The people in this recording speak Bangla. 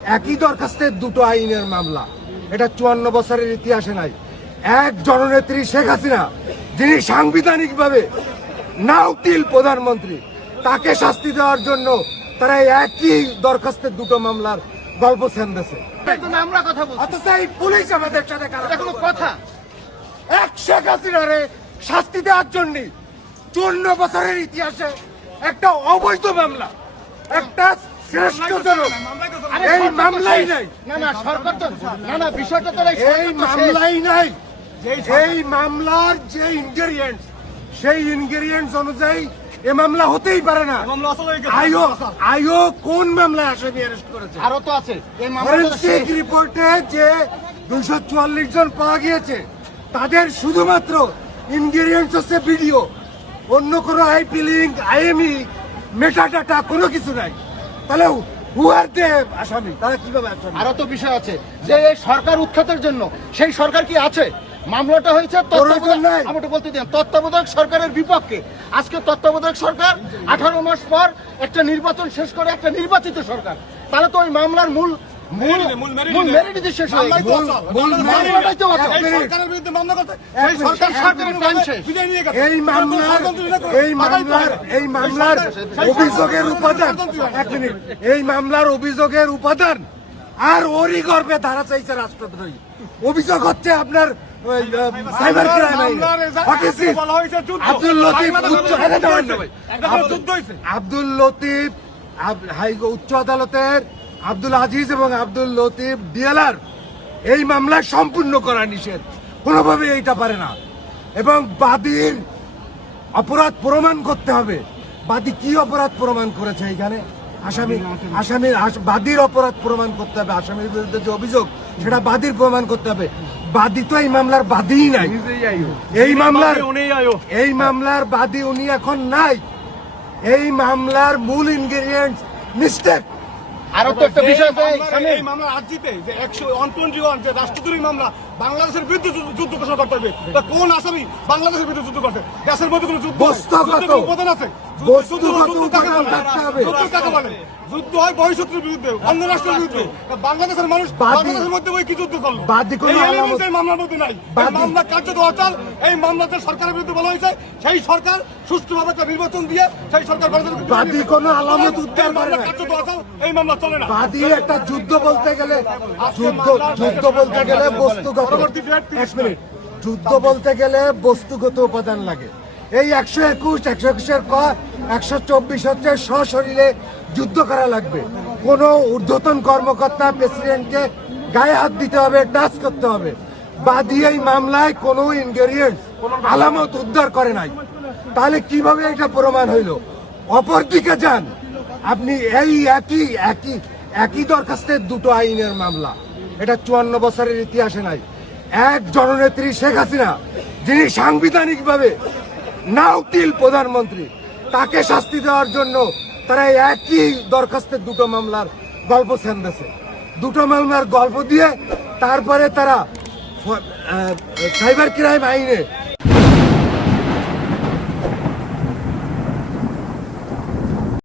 একই দরখাস্তের দুটো আইনের মামলা। এটা 54 বছরের ইতিহাসে নাই। এক জননেত্রী শেখ হাসিনা, যিনি সাংবিধানিকভাবে নাও টিল প্রধানমন্ত্রী, তাকে শাস্তি দেওয়ার জন্য তারা একই দরখাস্তের দুটো মামলার গল্প ছেন্দেছে। আমরা কথা বলছি, অথচ এই পুলিশ আমাদের সাথে কোনো কথা এক শেখ হাসিনারে শাস্তি দেওয়ার জন্য 54 বছরের ইতিহাসে একটা অবৈধ মামলা, একটা শ্রেষ্ঠজনক এই মামলাই নাই। না সরকার তো না বিষয়টা তো এই মামলাই নাই। এই মামলার যে ইনগ্রেডিয়েন্টস, সেই ইনগ্রেডিয়েন্টস অনুযায়ী এ মামলা হতেই পারে না। আয়ো কোন মামলায় আসামি অ্যারেস্ট করেছে? আরো তো আছে এই ফরেনসিক রিপোর্টে যে 244 জন পাওয়া গিয়েছে, তাদের শুধুমাত্র ইনগ্রেডিয়েন্টস হচ্ছে ভিডিও, অন্য কোনো আইপি লিঙ্ক, আইএমই, মেটাডাটা কোনো কিছু নাই। তাহলে আসামি তারা কিভাবে আসামি? আরো তো বিষয় আছে যে এই সরকার উৎখাতের জন্য সেই সরকার কি আছে? মামলাটা হয়েছে তত্ত্বাবধায়ক সরকারের বিপক্ষে। আজকে তত্ত্বাবধায়ক সরকার 18 মাস পর একটা নির্বাচন শেষ করে একটা নির্বাচিত সরকার, তাহলে তো ওই মামলার মূল মেরিটই শেষ হয়ে গেছে। এই মামলার অভিযোগের উপাদান আর ওরই গর্বে ধারা চাইছে রাষ্ট্রদ্রোহী। অভিযোগ হচ্ছে আপনার সাইবার ক্রাইম আব্দুল লতিফ উচ্চ আদালতের আব্দুল আজিজ এবং আব্দুল লতিফ ডিএলআর এই মামলা সম্পূর্ণ করা নিষেধ, কোনোভাবে এইটা পারে না। এবং বাদীর অপরাধ প্রমাণ করতে হবে। বাদী কি অপরাধ প্রমাণ করেছে? এখানে আসামির বাদীর অপরাধ প্রমাণ করতে হবে। আসামির বিরুদ্ধে যে অভিযোগ, সেটা বাদীর প্রমাণ করতে হবে। বাদী তো এই মামলার বাদীই নাই। এই মামলার বাদী উনি এখন নাই। এই মামলার মূল ইনগ্রেডিয়েন্টস মিস্টেক। আরো তো একটা বিষয় এই মামলা আর্জিতে যে 121 যে রাষ্ট্রদ্রোহী মামলা, বাংলাদেশের বিরুদ্ধে যুদ্ধ ঘোষণা করতে হবে। কোন আসামি বাংলাদেশের বিরুদ্ধে যুদ্ধ করছে? দেশের মধ্যে কোনো যুদ্ধ উপাদান আছে? যুদ্ধ হয় বহিঃশত্রুর বিরুদ্ধে, অন্য রাষ্ট্রের বিরুদ্ধে। বাংলাদেশের মানুষ বাংলাদেশের মধ্যে ওই কি যুদ্ধ করলো? এই মামলার মধ্যে নাই। মামলা কার্যত অচল। এই মামলাতে সরকারের বিরুদ্ধে বলা হয়েছে সেই সরকার সুষ্ঠুভাবে একটা নির্বাচন দিয়ে সেই সরকার বাদী কোনো আলামত উদ্ধার করে না। কার্যত অচল, এই মামলা চলে না। বাদী একটা যুদ্ধ বলতে গেলে যুদ্ধ বলতে গেলে বস্তুগত উপাদান লাগে। এই 121 ক 124 হচ্ছে সশরীরে যুদ্ধ করা লাগবে। কোন ঊর্ধ্বতন কর্মকর্তা প্রেসিডেন্টকে গায়ে হাত দিতে হবে, টাচ করতে হবে। বাদী এই মামলায় কোনো ইনগ্রেডিয়েন্টস, আলামত উদ্ধার করে নাই। তাহলে কিভাবে এটা প্রমাণ হইল? অপরদিকে যান আপনি, এই একই দরখাস্তের দুটো আইনের মামলা। এটা 54 বছরের ইতিহাসে নাই। এক জননেত্রী শেখ হাসিনা, যিনি সাংবিধানিকভাবে নাও টিল প্রধানমন্ত্রী, তাকে শাস্তি দেওয়ার জন্য তারা একই দরখাস্তের দুটো মামলার গল্প ছেন্দেছে। দুটো মামলার গল্প দিয়ে তারপরে তারা সাইবার ক্রাইম আইনে